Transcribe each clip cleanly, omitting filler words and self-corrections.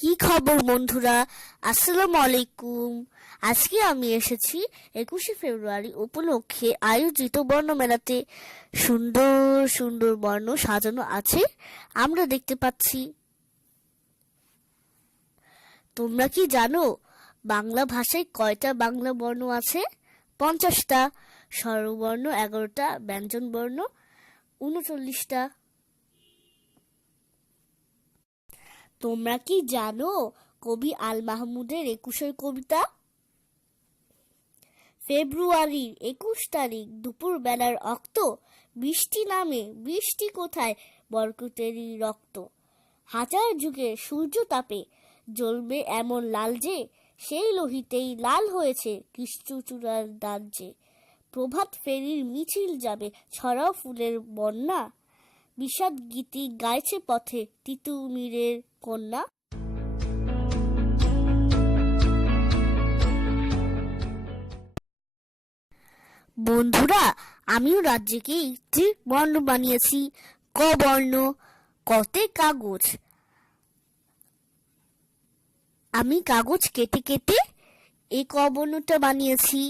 কি খবর বন্ধুরা, আসসালামু আলাইকুম। আজকে আমি এসেছি 21শে ফেব্রুয়ারি উপলক্ষে আয়োজিত বর্ণমেলাতে। সুন্দর সুন্দর বর্ণ সাজানো আছে, আমরা দেখতে পাচ্ছি। তোমরা কি জানো বাংলা ভাষায় কয়টা বাংলা বর্ণ আছে? 50টা। স্বরবর্ণ 11টা, ব্যঞ্জন বর্ণ 39টা। তোমরা কি জানো কবি আল মাহমুদের একুশের কবিতা? ফেব্রুয়ারির 21 তারিখ দুপুর বেলার অক্ত, বৃষ্টি নামে বৃষ্টি কোথায় বরকতেরই রক্ত। হাজার যুগের সূর্য তাপে জ্বলবে এমন লাল যে, সেই লোহিতেই লাল হয়েছে কৃষ্ণচূড়ার দাগ যে। প্রভাত ফেরির মিছিল যাবে, ছড়াও ফুলের বন্যা, বিষাদ গীতি গাইছে পথে তিতুমিরের কন্যা। বন্ধুরা, আমিও রাজ্যকে একটি বর্ণ বানিয়েছি, ক বর্ণ। কতে কাগজ। আমি কাগজ কেটে কেটে এই ক বর্ণটা বানিয়েছি।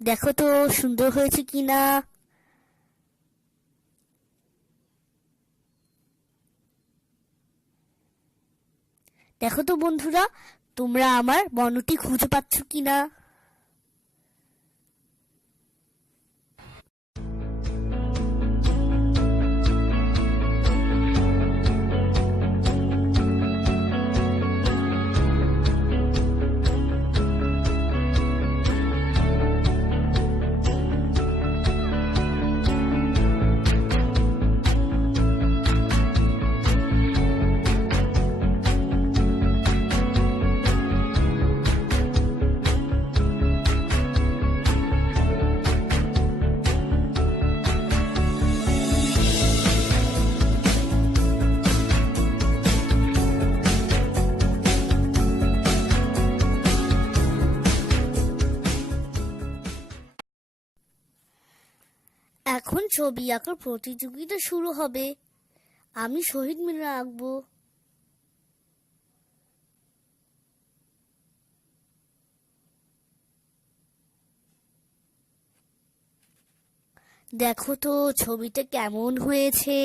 দেখো তো সুন্দর হয়েছে কিনা। দেখো তো বন্ধুরা, তোমরা আমার বর্ণটি খুঁজে পাচ্ছ কিনা। এখন ছবি আঁকার প্রতিযোগিতা শুরু হবে। আমি শহীদ মিনার আঁকবো। দেখো তো ছবিটা কেমন হয়েছে।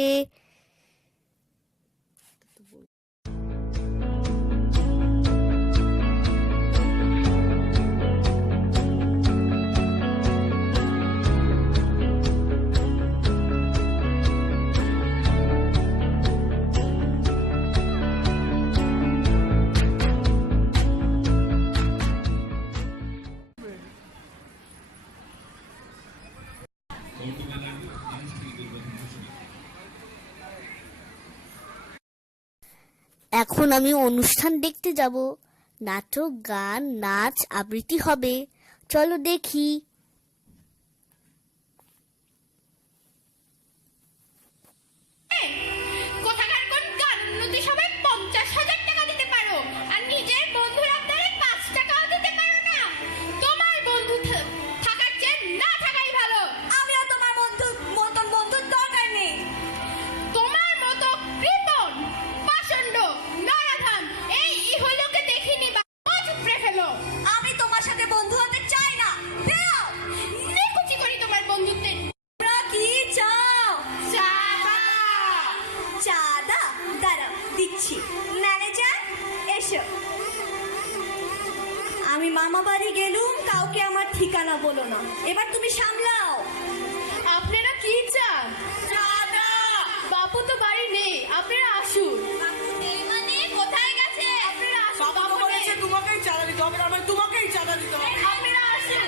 এখন আমি অনুষ্ঠান দেখতে যাব। নাটক, গান, নাচ, আবৃত্তি হবে। চলো দেখি। আমি মামা বাড়ি গেলুম, কাউকে আমার ঠিকানা বলো না। এবার তুমি সামলাও। আপনারা কি চান? বাপু তো বাড়ি নেই, আপনারা আসুন। মানে কোথায় গেছে? আপনারা আসুন। বাবা বলেছে তোমাকেই চাঁদা দিতে হবে, মানে তোমাকেই চাঁদা দিতে হবে। আপনারা আসুন।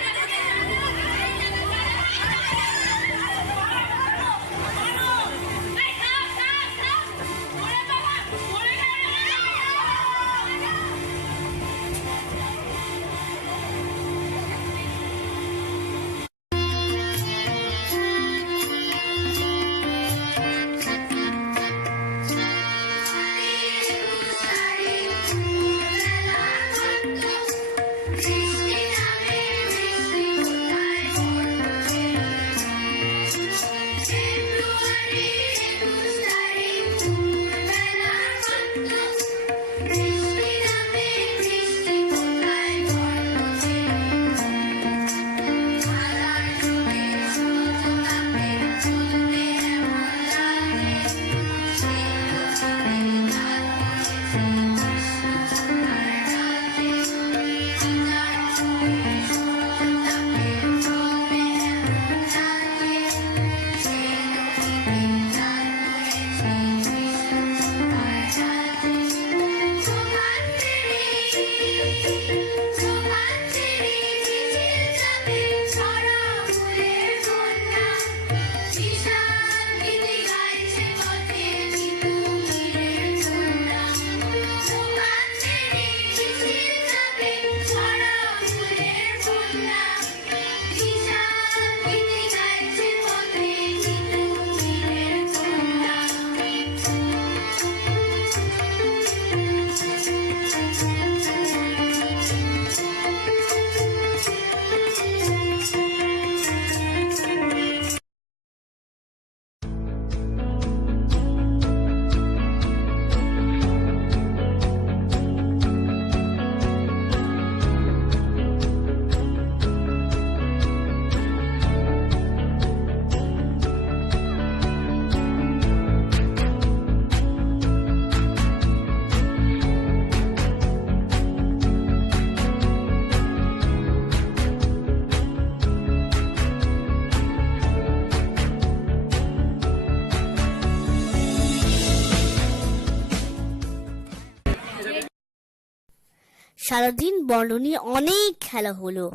সারাদিন বর্ণ নিয়ে অনেক খেলা হলো।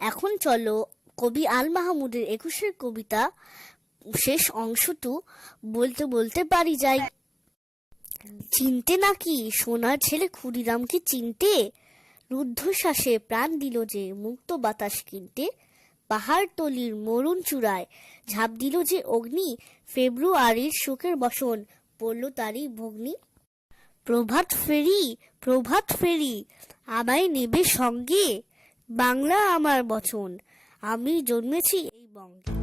এখন চলো কবি আল মাহমুদের একুশের কবিতা শেষ অংশটু বলতে বলতে বাড়ি যাই। চিনতে নাকি সোনার ছেলে ক্ষুদিরামকে চিনতে, রুদ্ধশ্বাসে প্রাণ দিল যে মুক্ত বাতাস কিনতে, পাহাড়তলির মরুণ চূড়ায় ঝাঁপ দিল যে অগ্নি, ফেব্রুয়ারির শোকের বসন পড়ল তারই ভগ্নি। প্রভাত ফেরি প্রভাত ফেরি আমায় নেবে সঙ্গে, বাংলা আমার বচন, আমি জন্মেছি এই বঙ্গে।